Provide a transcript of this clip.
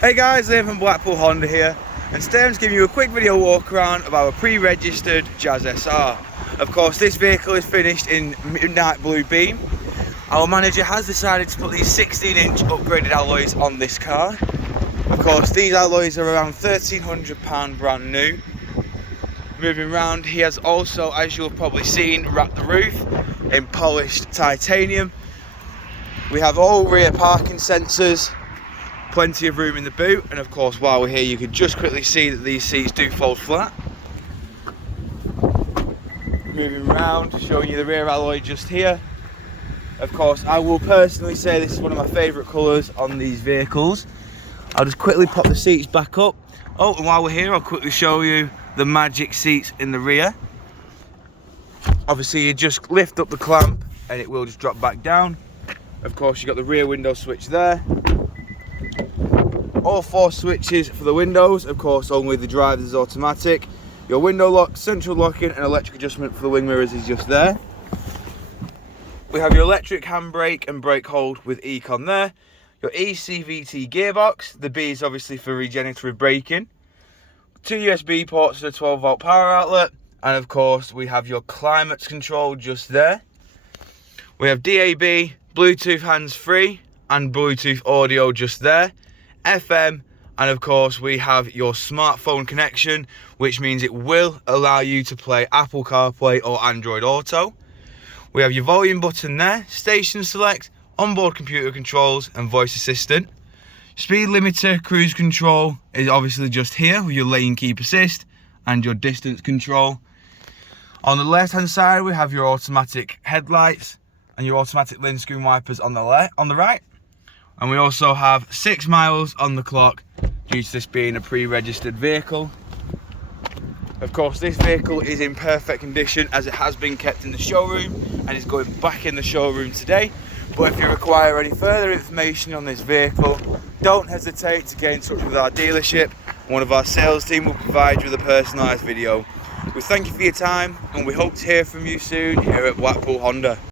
Hey guys, Lytham from Blackpool Honda here, and today I'm just giving you a quick video walk around of our pre-registered Jazz SR. Of course, this vehicle is finished in midnight blue beam. Our manager has decided to put these 16-inch upgraded alloys on this car. Of course, these alloys are around £1,300 brand new. Moving around, he has also, as you've probably seen, wrapped the roof in polished titanium. We have all rear parking sensors, plenty of room in the boot, and of course while we're here you can just quickly see that these seats do fold flat. Moving around, showing you the rear alloy just here. Of course, I will personally say this is one of my favourite colours on these vehicles. I'll just quickly pop the seats back up. Oh, and while we're here I'll quickly show you the magic seats in the rear. Obviously you just lift up the clamp and it will just drop back down. Of course you've got the rear window switch there. All 4 switches for the windows, of course only the driver's is automatic. Your window lock, central locking and electric adjustment for the wing mirrors is just there. We have your electric handbrake and brake hold with Econ there. Your eCVT gearbox, the B is obviously for regenerative braking. 2 USB ports and a 12-volt power outlet. And of course we have your climate control just there. We have DAB, Bluetooth hands-free and Bluetooth audio just there. FM, and of course we have your smartphone connection, which means it will allow you to play Apple CarPlay or Android Auto. We have your volume button there, station select, onboard computer controls and voice assistant. Speed limiter, cruise control is obviously just here with your lane keep assist and your distance control. On the left hand side we have your automatic headlights and your automatic windscreen wipers on the right. And we also have 6 miles on the clock due to this being a pre-registered vehicle. Of course this vehicle is in perfect condition as it has been kept in the showroom and is going back in the showroom today. But if you require any further information on this vehicle, don't hesitate to get in touch with our dealership. One of our sales team will provide you with a personalised video. We thank you for your time and we hope to hear from you soon here at Blackpool Honda.